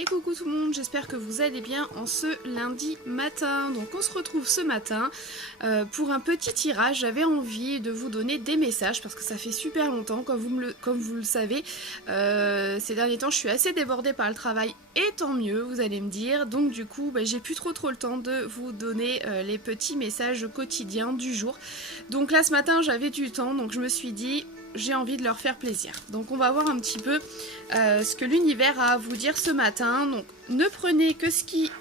Et coucou tout le monde, j'espère que vous allez bien en ce lundi matin. Donc on se retrouve ce matin pour un petit tirage. J'avais envie de vous donner des messages parce que ça fait super longtemps, comme vous le savez. Ces derniers temps je suis assez débordée par le travail et tant mieux, vous allez me dire. Donc du coup j'ai plus trop le temps de vous donner les petits messages quotidiens du jour. Donc là ce matin j'avais du temps, donc je me suis dit j'ai envie de leur faire plaisir. Donc on va voir un petit peu ce que l'univers a à vous dire ce matin. Donc ne prenez que ce qui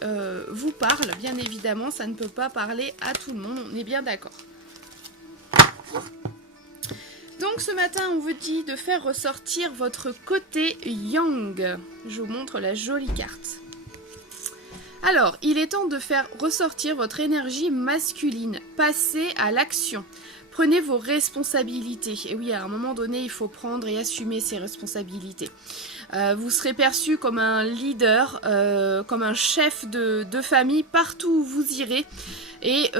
vous parle, bien évidemment, ça ne peut pas parler à tout le monde, on est bien d'accord. Donc ce matin on vous dit de faire ressortir votre côté yang. Je vous montre la jolie carte. Alors, il est temps de faire ressortir votre énergie masculine. Passez à l'action. Prenez vos responsabilités. Et oui, à un moment donné, il faut prendre et assumer ses responsabilités. Vous serez perçu comme un leader, comme un chef de famille partout où vous irez. Et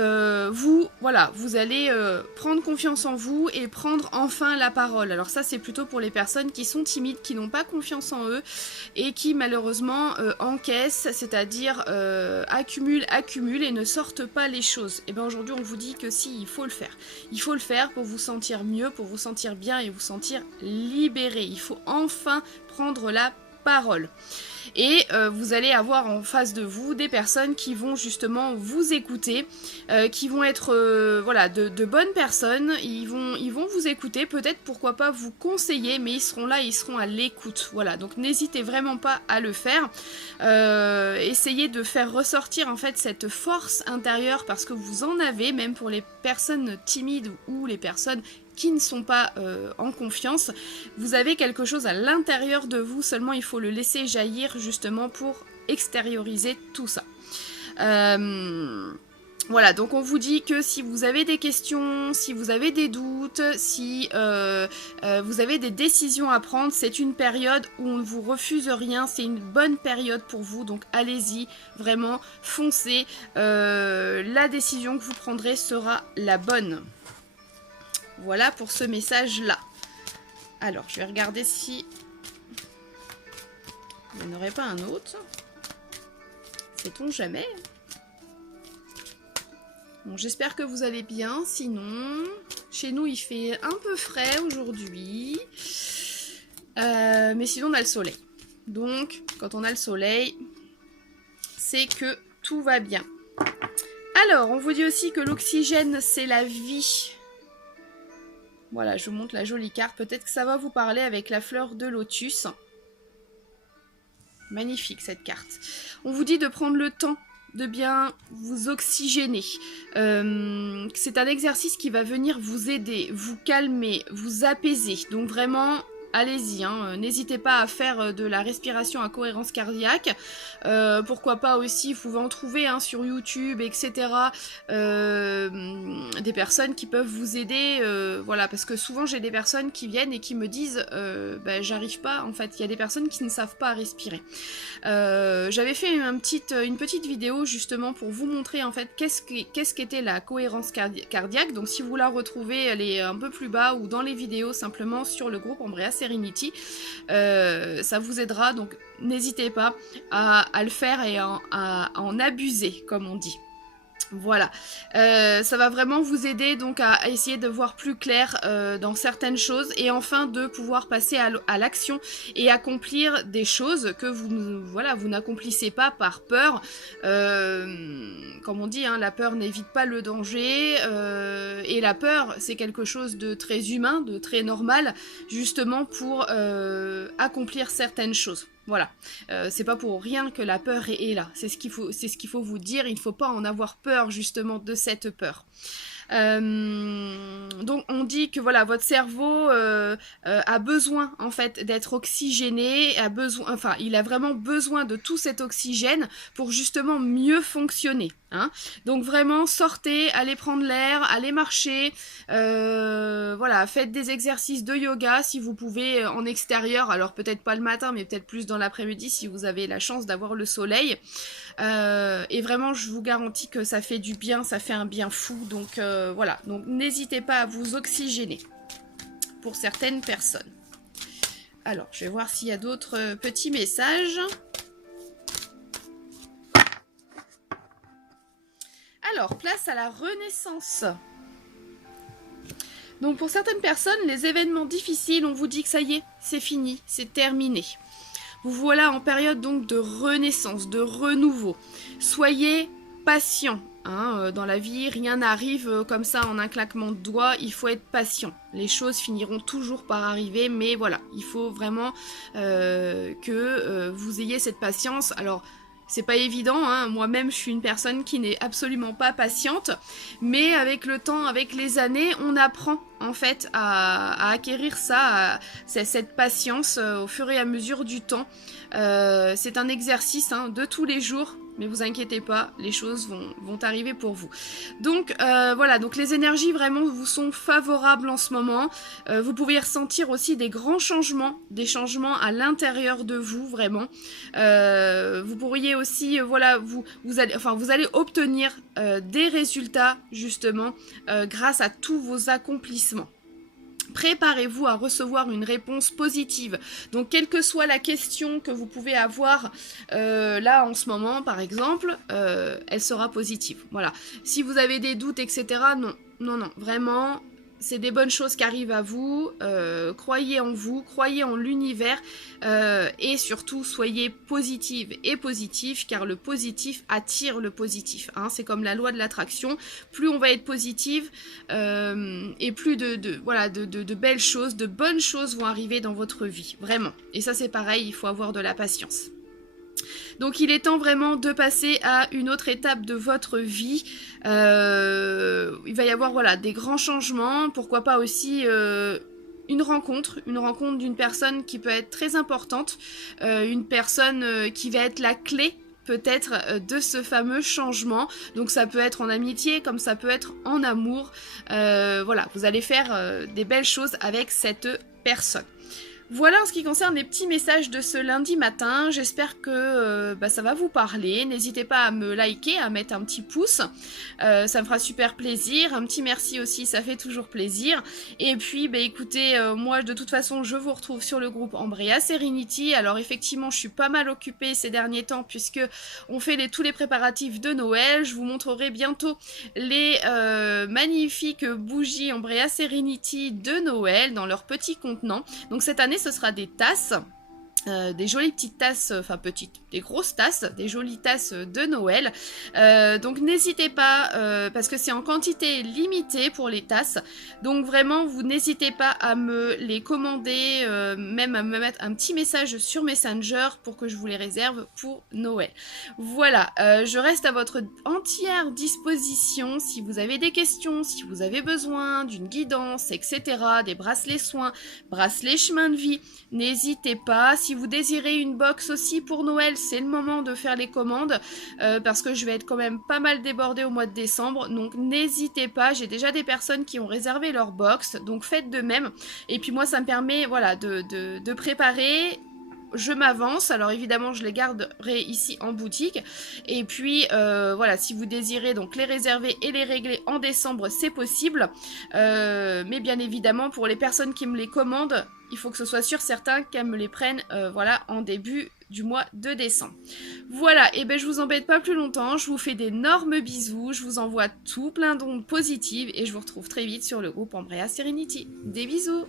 vous allez prendre confiance en vous et prendre enfin la parole. Alors ça, c'est plutôt pour les personnes qui sont timides, qui n'ont pas confiance en eux et qui malheureusement encaissent, c'est-à-dire accumulent et ne sortent pas les choses. Et bien aujourd'hui, on vous dit que si, il faut le faire. Il faut le faire pour vous sentir mieux, pour vous sentir bien et vous sentir libéré. Il faut enfin prendre la parole. Et vous allez avoir en face de vous des personnes qui vont justement vous écouter, qui vont être de bonnes personnes, ils vont vous écouter, peut-être pourquoi pas vous conseiller, mais ils seront là, ils seront à l'écoute. Voilà, donc n'hésitez vraiment pas à le faire. Essayez de faire ressortir en fait cette force intérieure parce que vous en avez, même pour les personnes timides ou les personnes qui ne sont pas en confiance, vous avez quelque chose à l'intérieur de vous, seulement il faut le laisser jaillir justement pour extérioriser tout ça. Voilà, donc on vous dit que si vous avez des questions, si vous avez des doutes, si vous avez des décisions à prendre, c'est une période où on ne vous refuse rien, c'est une bonne période pour vous, donc allez-y, vraiment, foncez, la décision que vous prendrez sera la bonne. Voilà pour ce message-là. Alors, je vais regarder si il n'y en aurait pas un autre. Sait-on jamais? Bon, j'espère que vous allez bien. Sinon, chez nous, il fait un peu frais aujourd'hui. Mais sinon, on a le soleil. Donc, quand on a le soleil, c'est que tout va bien. Alors, on vous dit aussi que l'oxygène, c'est la vie. Voilà, je vous montre la jolie carte. Peut-être que ça va vous parler avec la fleur de lotus. Magnifique cette carte. On vous dit de prendre le temps de bien vous oxygéner. C'est un exercice qui va venir vous aider, vous calmer, vous apaiser. Donc vraiment, allez-y, hein. N'hésitez pas à faire de la respiration à cohérence cardiaque. Pourquoi pas aussi, vous pouvez en trouver sur YouTube, etc. Des personnes qui peuvent vous aider. Voilà, parce que souvent j'ai des personnes qui viennent et qui me disent j'arrive pas, en fait. Il y a des personnes qui ne savent pas respirer. J'avais fait une petite vidéo justement pour vous montrer en fait qu'est-ce qu'était la cohérence cardiaque. Donc si vous la retrouvez, elle est un peu plus bas ou dans les vidéos simplement sur le groupe Ambrea Serenity. Ça vous aidera, donc n'hésitez pas à le faire et à en abuser, comme on dit. Voilà, ça va vraiment vous aider donc à essayer de voir plus clair dans certaines choses et enfin de pouvoir passer à l'action et accomplir des choses que vous n'accomplissez pas par peur. Comme on dit, hein, la peur n'évite pas le danger et la peur c'est quelque chose de très humain, de très normal justement pour accomplir certaines choses. Voilà, c'est pas pour rien que la peur est là, c'est ce qu'il faut vous dire, il ne faut pas en avoir peur justement de cette peur. Donc on dit que voilà, votre cerveau a besoin en fait d'être oxygéné, il a vraiment besoin de tout cet oxygène pour justement mieux fonctionner. Hein. Donc vraiment sortez, allez prendre l'air, allez marcher, voilà, faites des exercices de yoga si vous pouvez en extérieur, alors peut-être pas le matin mais peut-être plus dans l'après-midi si vous avez la chance d'avoir le soleil. Et vraiment je vous garantis que ça fait du bien, ça fait un bien fou, donc voilà, donc n'hésitez pas à vous oxygéner pour certaines personnes. Alors je vais voir s'il y a d'autres petits messages. Alors, place à la renaissance. Donc pour certaines personnes, les événements difficiles, on vous dit que ça y est, c'est fini, c'est terminé. Vous voilà en période donc de renaissance, de renouveau. Soyez patient. Dans la vie, rien n'arrive comme ça en un claquement de doigts, il faut être patient. Les choses finiront toujours par arriver, mais voilà, il faut vraiment que vous ayez cette patience. Alors, c'est pas évident, moi-même je suis une personne qui n'est absolument pas patiente, mais avec le temps, avec les années, on apprend en fait à acquérir ça, cette patience au fur et à mesure du temps. C'est un exercice de tous les jours, mais vous inquiétez pas, les choses vont arriver pour vous. Donc voilà, donc les énergies vraiment vous sont favorables en ce moment. Vous pouvez ressentir aussi des grands changements, des changements à l'intérieur de vous vraiment. Vous pourriez aussi, voilà, vous allez obtenir des résultats justement grâce à tous vos accomplissements. Préparez-vous à recevoir une réponse positive. Donc, quelle que soit la question que vous pouvez avoir là en ce moment, par exemple, elle sera positive. Voilà. Si vous avez des doutes, etc., non, vraiment, c'est des bonnes choses qui arrivent à vous. Croyez en vous, croyez en l'univers et surtout, soyez positive et positif car le positif attire le positif. C'est comme la loi de l'attraction. Plus on va être positive et plus de belles choses, de bonnes choses vont arriver dans votre vie. Vraiment. Et ça, c'est pareil, il faut avoir de la patience. Donc il est temps vraiment de passer à une autre étape de votre vie. Il va y avoir des grands changements, pourquoi pas aussi une rencontre d'une personne qui peut être très importante, une personne qui va être la clé peut-être de ce fameux changement. Donc ça peut être en amitié comme ça peut être en amour. Voilà, vous allez faire des belles choses avec cette personne. Voilà en ce qui concerne les petits messages de ce lundi matin, j'espère que ça va vous parler, n'hésitez pas à me liker, à mettre un petit pouce, ça me fera super plaisir, un petit merci aussi, ça fait toujours plaisir, et puis écoutez, moi de toute façon je vous retrouve sur le groupe Ambrea Serenity, alors effectivement je suis pas mal occupée ces derniers temps puisque on fait tous les préparatifs de Noël, je vous montrerai bientôt les magnifiques bougies Ambrea Serenity de Noël dans leur petit contenant, donc cette année ce sera des tasses, des jolies petites tasses, enfin petites, des grosses tasses, des jolies tasses de Noël. Donc n'hésitez pas, parce que c'est en quantité limitée pour les tasses. Donc vraiment, vous n'hésitez pas à me les commander, même à me mettre un petit message sur Messenger pour que je vous les réserve pour Noël. Voilà, je reste à votre entière disposition si vous avez des questions, si vous avez besoin d'une guidance, etc., des bracelets soins, bracelets chemin de vie, n'hésitez pas. Si vous désirez une box aussi pour Noël, c'est le moment de faire les commandes parce que je vais être quand même pas mal débordée au mois de décembre. Donc n'hésitez pas, j'ai déjà des personnes qui ont réservé leur box, donc faites de même. Et puis moi, ça me permet de préparer. Je m'avance, alors évidemment je les garderai ici en boutique et puis si vous désirez donc les réserver et les régler en décembre c'est possible mais bien évidemment pour les personnes qui me les commandent il faut que ce soit sûr certain qu'elles me les prennent en début du mois de décembre. Voilà, et je vous embête pas plus longtemps, je vous fais d'énormes bisous, je vous envoie tout plein d'ondes positives et je vous retrouve très vite sur le groupe Ambrea Serenity. Des bisous!